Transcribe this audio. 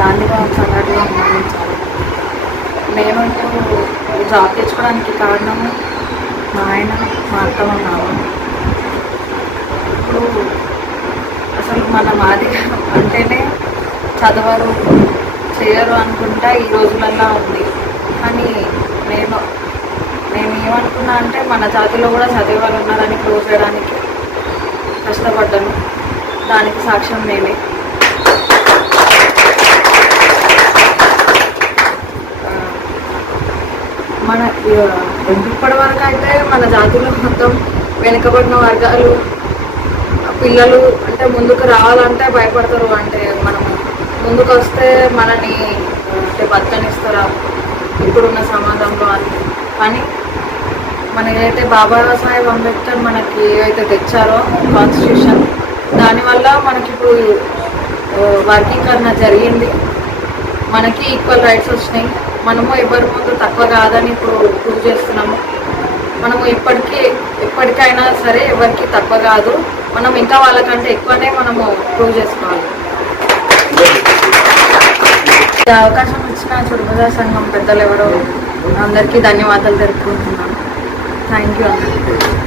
గాంధీభవన్ సంఘటనలో మరణించారు. నేను ఇప్పుడు జాబ్ తెచ్చుకోవడానికి కారణము మా ఆయన, మా అత్త, మా మామ. ఇప్పుడు అసలు మన మాది అంటేనే చదవరు, చేయరు అనుకుంటా ఈ రోజులల్లో ఉంది. కానీ నేను ఏమనుకున్నా అంటే మన జాతిలో కూడా చదివే వాళ్ళు ఉన్నారని ప్రూవ్ చేయడానికి కష్టపడ్డాను. దానికి సాక్ష్యం నేనే. మన ఇప్పటి వరకు అయితే మన జాతిలో మొత్తం వెనుకబడిన వర్గాలు పిల్లలు అంటే ముందుకు రావాలంటే భయపడతారు. అంటే మనం ముందుకు వస్తే మనని అంటే బతకనిస్తారా ఇప్పుడున్న సమాజంలో అని. కానీ మన ఏదైతే బాబాసాహెబ్ అంబేద్కర్ మనకి ఏవైతే తెచ్చారో కాన్స్టిట్యూషన్, దానివల్ల మనకి ఇప్పుడు వర్గీకరణ జరిగింది, మనకి ఈక్వల్ రైట్స్ వచ్చినాయి. మనము ఎవరి ముందు తక్కువ కాదని ఇప్పుడు ప్రూవ్ చేస్తున్నాము. మనము ఎప్పటికైనా సరే ఎవరికి తక్కువ కాదు, మనం ఇంకా వాళ్ళకంటే ఎక్కువనే మనము ప్రూవ్ చేసుకోవాలి. ఈ అవకాశం ఇచ్చిన చురుకుదా సంఘం పెద్దలు ఎవరో అందరికీ ధన్యవాదాలు తెలుపుకుంటున్నాను. థ్యాంక్ యూ అందరికీ.